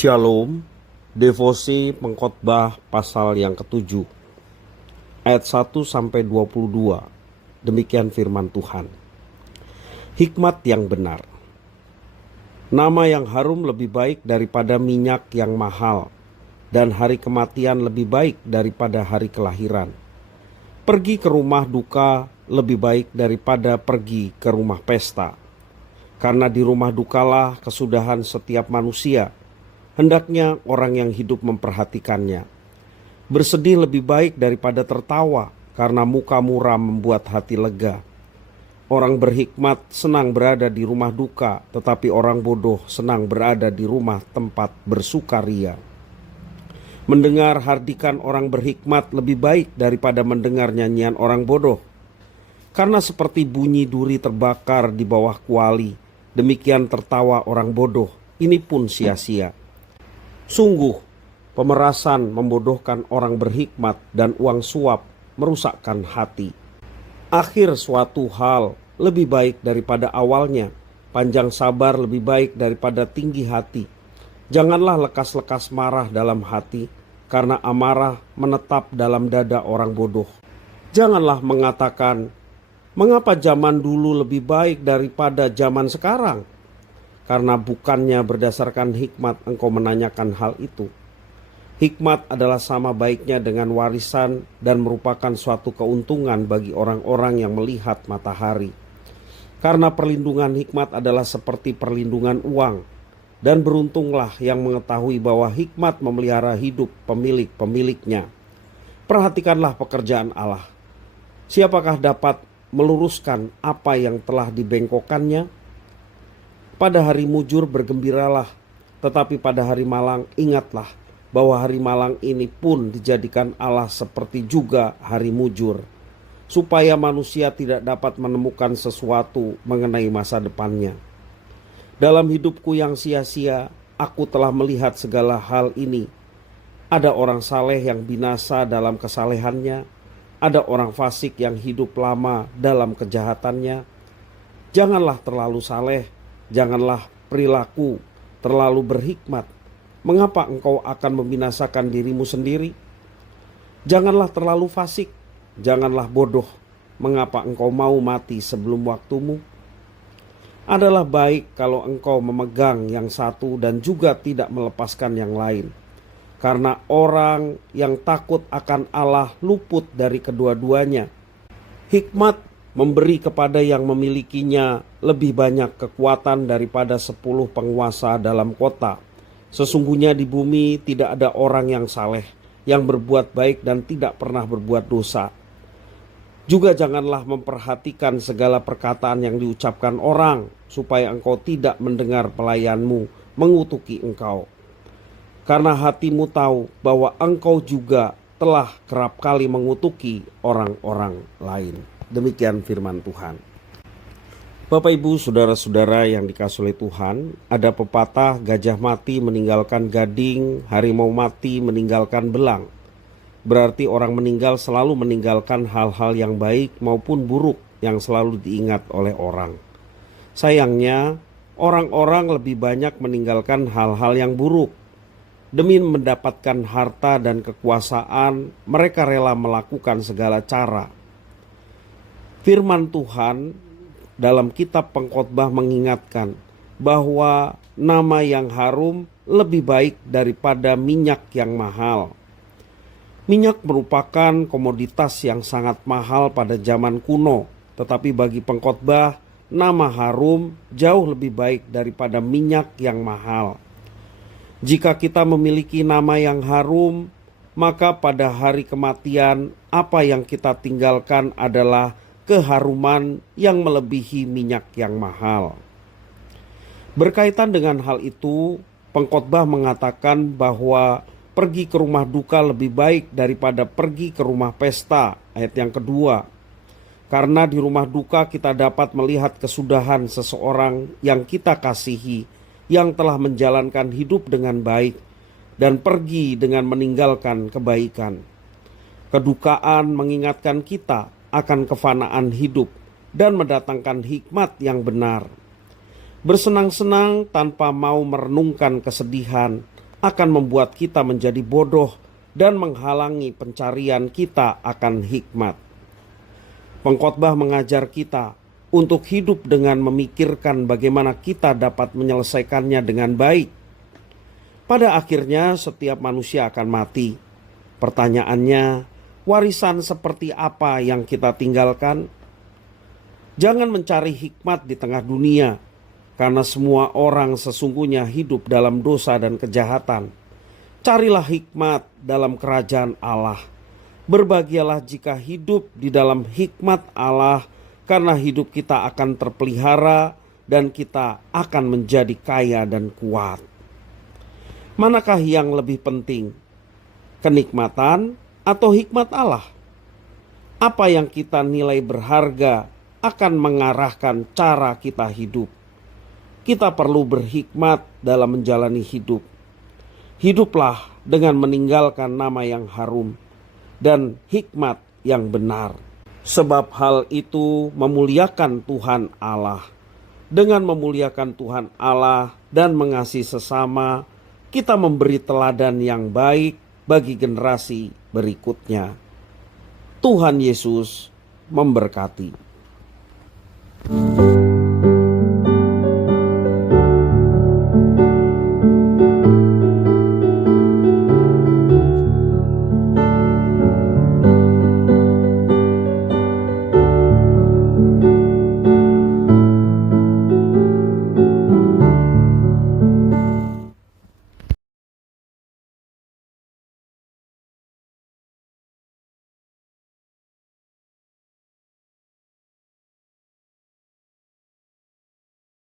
Shalom, devosi pengkhotbah pasal yang ke-7, ayat 1-22. Demikian firman Tuhan. Hikmat yang benar. Nama yang harum lebih baik daripada minyak yang mahal, dan hari kematian lebih baik daripada hari kelahiran. Pergi ke rumah duka lebih baik daripada pergi ke rumah pesta, karena di rumah dukalah kesudahan setiap manusia. Hendaknya orang yang hidup memperhatikannya. Bersedih lebih baik daripada tertawa, karena muka muram membuat hati lega. Orang berhikmat senang berada di rumah duka, tetapi orang bodoh senang berada di rumah tempat bersukaria. Mendengar hardikan orang berhikmat lebih baik daripada mendengar nyanyian orang bodoh. Karena seperti bunyi duri terbakar di bawah kuali, demikian tertawa orang bodoh, ini pun sia-sia. Sungguh, pemerasan membodohkan orang berhikmat dan uang suap merusakkan hati. Akhir suatu hal lebih baik daripada awalnya, panjang sabar lebih baik daripada tinggi hati. Janganlah lekas-lekas marah dalam hati, karena amarah menetap dalam dada orang bodoh. Janganlah mengatakan, mengapa zaman dulu lebih baik daripada zaman sekarang? Karena bukannya berdasarkan hikmat engkau menanyakan hal itu. Hikmat adalah sama baiknya dengan warisan dan merupakan suatu keuntungan bagi orang-orang yang melihat matahari. Karena perlindungan hikmat adalah seperti perlindungan uang, dan beruntunglah yang mengetahui bahwa hikmat memelihara hidup pemilik-pemiliknya. Perhatikanlah pekerjaan Allah. Siapakah dapat meluruskan apa yang telah dibengkokkannya? Pada hari mujur bergembiralah, tetapi pada hari malang ingatlah bahwa hari malang ini pun dijadikan Allah seperti juga hari mujur, supaya manusia tidak dapat menemukan sesuatu mengenai masa depannya. Dalam hidupku yang sia-sia, aku telah melihat segala hal ini. Ada orang saleh yang binasa dalam kesalehannya, ada orang fasik yang hidup lama dalam kejahatannya. Janganlah terlalu saleh, janganlah perilaku terlalu berhikmat. Mengapa engkau akan membinasakan dirimu sendiri? Janganlah terlalu fasik, janganlah bodoh. Mengapa engkau mau mati sebelum waktumu? Adalah baik kalau engkau memegang yang satu dan juga tidak melepaskan yang lain. Karena orang yang takut akan Allah luput dari kedua-duanya. Hikmat memberi kepada yang memilikinya lebih banyak kekuatan daripada 10 penguasa dalam kota. Sesungguhnya di bumi tidak ada orang yang saleh, yang berbuat baik dan tidak pernah berbuat dosa. Juga janganlah memperhatikan segala perkataan yang diucapkan orang, supaya engkau tidak mendengar pelayanmu mengutuki engkau. Karena hatimu tahu bahwa engkau juga telah kerap kali mengutuki orang-orang lain. Demikian firman Tuhan. Bapak Ibu saudara-saudara yang dikasihi oleh Tuhan, ada pepatah gajah mati meninggalkan gading, harimau mati meninggalkan belang. Berarti orang meninggal selalu meninggalkan hal-hal yang baik maupun buruk yang selalu diingat oleh orang. Sayangnya, orang-orang lebih banyak meninggalkan hal-hal yang buruk. Demi mendapatkan harta dan kekuasaan, mereka rela melakukan segala cara. Firman Tuhan dalam kitab pengkhotbah mengingatkan bahwa nama yang harum lebih baik daripada minyak yang mahal. Minyak merupakan komoditas yang sangat mahal pada zaman kuno, tetapi bagi pengkhotbah, nama harum jauh lebih baik daripada minyak yang mahal. Jika kita memiliki nama yang harum, maka pada hari kematian apa yang kita tinggalkan adalah keharuman yang melebihi minyak yang mahal. Berkaitan dengan hal itu, pengkhotbah mengatakan bahwa pergi ke rumah duka lebih baik daripada pergi ke rumah pesta, ayat yang kedua. Karena di rumah duka kita dapat melihat kesudahan seseorang yang kita kasihi, yang telah menjalankan hidup dengan baik dan pergi dengan meninggalkan kebaikan. Kedukaan mengingatkan kita akan kefanaan hidup dan mendatangkan hikmat yang benar. Bersenang-senang tanpa mau merenungkan kesedihan akan membuat kita menjadi bodoh dan menghalangi pencarian kita akan hikmat. Pengkhotbah mengajar kita untuk hidup dengan memikirkan bagaimana kita dapat menyelesaikannya dengan baik. Pada akhirnya setiap manusia akan mati. Pertanyaannya, warisan seperti apa yang kita tinggalkan? Jangan mencari hikmat di tengah dunia, karena semua orang sesungguhnya hidup dalam dosa dan kejahatan. Carilah hikmat dalam kerajaan Allah. Berbahagialah jika hidup di dalam hikmat Allah, karena hidup kita akan terpelihara dan kita akan menjadi kaya dan kuat. Manakah yang lebih penting? Kenikmatan atau hikmat Allah? Apa yang kita nilai berharga akan mengarahkan cara kita hidup. Kita perlu berhikmat dalam menjalani hidup. Hiduplah dengan meninggalkan nama yang harum dan hikmat yang benar. Sebab hal itu memuliakan Tuhan Allah. Dengan memuliakan Tuhan Allah dan mengasihi sesama, kita memberi teladan yang baik bagi generasi berikutnya. Tuhan Yesus memberkati.